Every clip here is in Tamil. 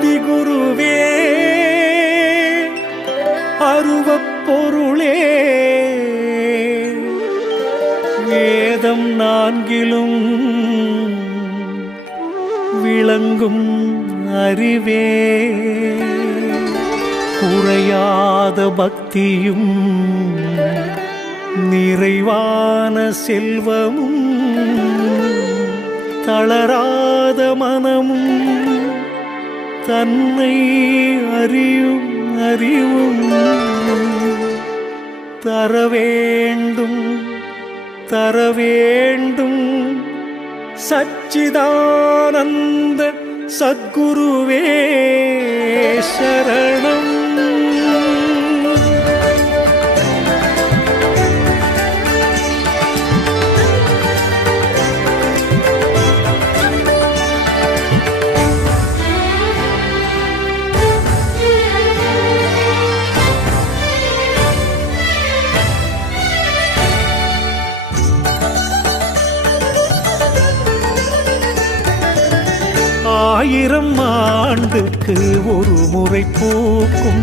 ஆதிகுருவே அருவப்பொருளே வேதம் நான்கிலும் விளங்கும் அறிவே. குறையாத பக்தியும் நிறைவான செல்வமும் தளராத மனமும் தன்னை அறியும் அறிவும் தர வேண்டும் தர வேண்டும். சச்சிதானந்த சத்குருவே ஆயிரம் ஆண்டுக்கு ஒரு முறை பூக்கும்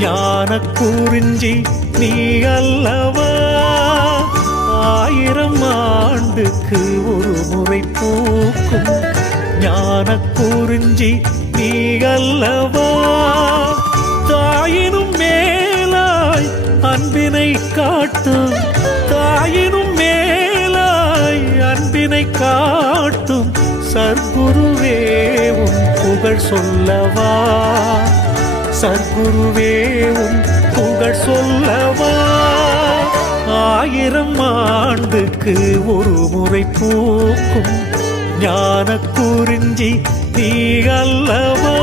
ஞான குறிஞ்சி நீ அல்லவா? ஆயிரம் ஆண்டுக்கு ஒரு முறை பூக்கும் ஞான குறிஞ்சி நீ அல்லவா? தாயினும் மேலாய் அன்பினை காட்டும் தாயினும் மேலாய் அன்பினை காட்டும் சர்க்குருவேவும் புகழ் சொல்லவா? சர்க்குருவேவும் புகழ் சொல்லவா? ஆயிரம் ஆண்டுக்கு ஒரு முறை பூக்கும் ஞான குறிஞ்சி நீ அல்லவா?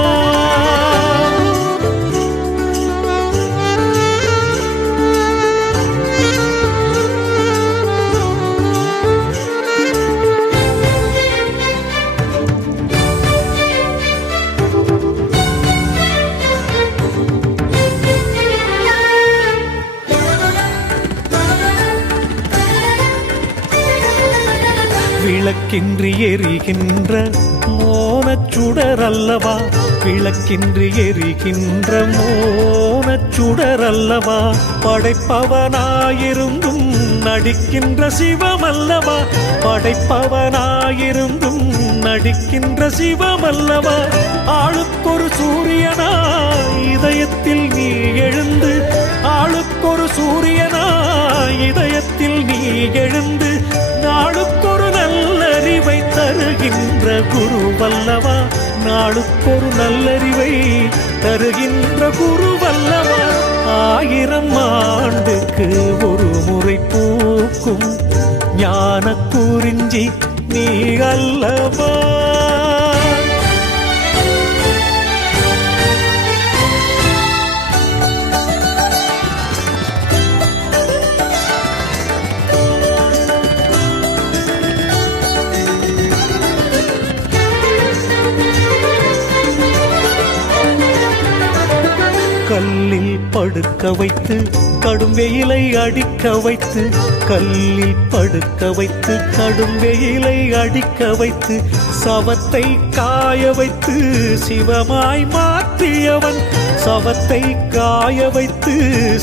விளக்கின்றி எரிகின்ற மோனச்சுடர் அல்லவா? விளக்கின்றி எரிகின்ற மோனச்சுடர் அல்லவா? படைப்பவனாயிருந்தும் நடிக்கின்ற சிவமல்லவா? படைப்பவனாயிருந்தும் நடிக்கின்ற சிவமல்லவா? ஆளுக்கொரு சூரியனா? இதயத்தில் நீ எழுந்து ஆளுக்கொரு சூரியனா? இதயத்தில் நீ எழுந்து நாளுக்கொரு அறிவை தருகின்ற குரு வல்லவா நாளுக்கொரு நல்லறிவை தருகின்ற குரு வல்லவா ஆயிரம் ஆண்டுக்கு ஒரு முறை பூக்கும் ஞான குறிஞ்சி நீ அல்லவா? படுக்க வைத்து கடும் வெயிலை அடிக்க வைத்து கல்லில் படுக்க வைத்து கடும் வெயிலை அடிக்க வைத்து சவத்தை காய வைத்து சிவமாய் மாற்றியவன். சவத்தை காய வைத்து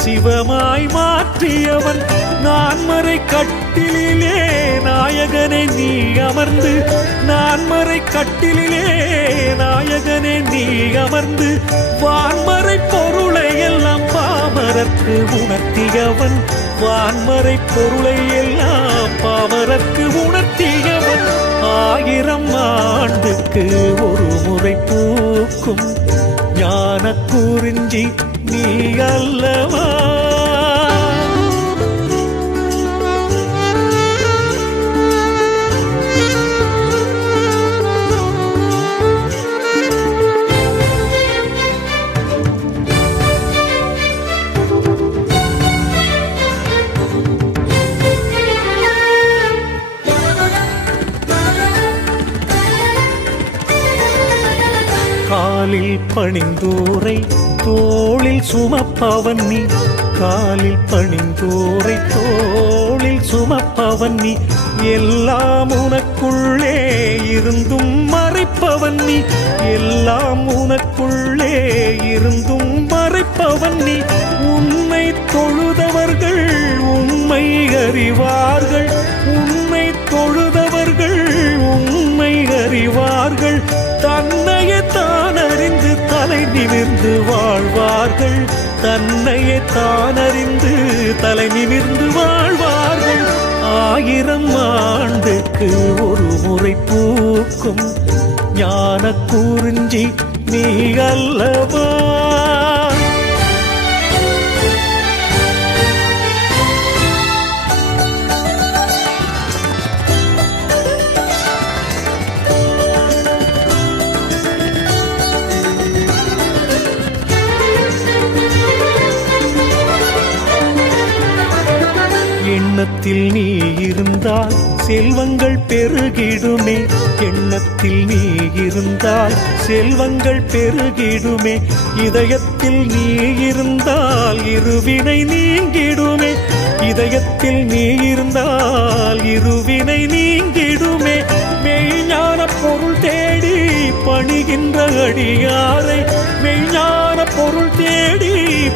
சிவமாய் மாற்றியவன். நான்மறை கட்டிலே நாயகனே நீ அமர்ந்து. நான்மறை கட்டிலே நாயகனே நீ அமர்ந்து. வான்மறை பொருள் பாமரற்கு உணர்த்தியவன் வான்மறை பொருளை எல்லாம் பாமரற்கு உணர்த்தியவன். ஆயிரம் ஆண்டுக்கு ஒரு முறை பூக்கும் ஞான குறிஞ்சி நீ அல்லவா? காலில் பணிந்தோரை தோளில் சுமப்பவன் நீ. காலில் பணிந்தோரை தோளில் சுமப்பவன் நீ. எல்லாம் உனக்குள்ளே இருந்தும் மறைப்பவன் நீ. எல்லாம் உனக்குள்ளே இருந்தும் மறைப்பவன் நீ. உன்னை தொழுதவர்கள் உண்மை அறிவார்கள். தான் அறிந்து தலை நிமிர்ந்து வாழ்வார்கள். ஆயிரம் ஆண்டுக்கு ஒரு முறை பூக்கும் ஞான குறிஞ்சி நீ அல்லவா? எண்ணத்தில் நீ இருந்தால் செல்வங்கள் பெருகிடுமே. எண்ணத்தில் நீ இருந்தால் செல்வங்கள் பெருகிடுமே. இதயத்தில் நீ இருந்தால் இருவினை நீங்கிடுமே. இதயத்தில் நீ இருந்தால் இருவினை நீங்கிடுமே. மெய்ஞான பொருள் தேடி பணிகின்ற அடியாரை. மெய்ஞான பொருள் தேடி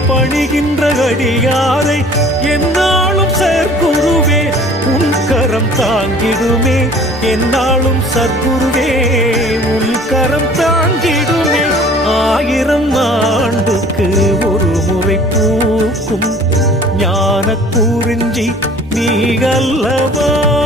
பணிகின்ற அடியாரை என்னாலும் சற்குருவே உன் கரம் தாங்கிடுமே. என்னாலும் சற்குருவே உன் கரம் தாங்கிடுமே. ஆயிரம் ஆண்டுக்கு ஒரு முறை பூக்கும் ஞான குறிஞ்சி நீ அல்லவா?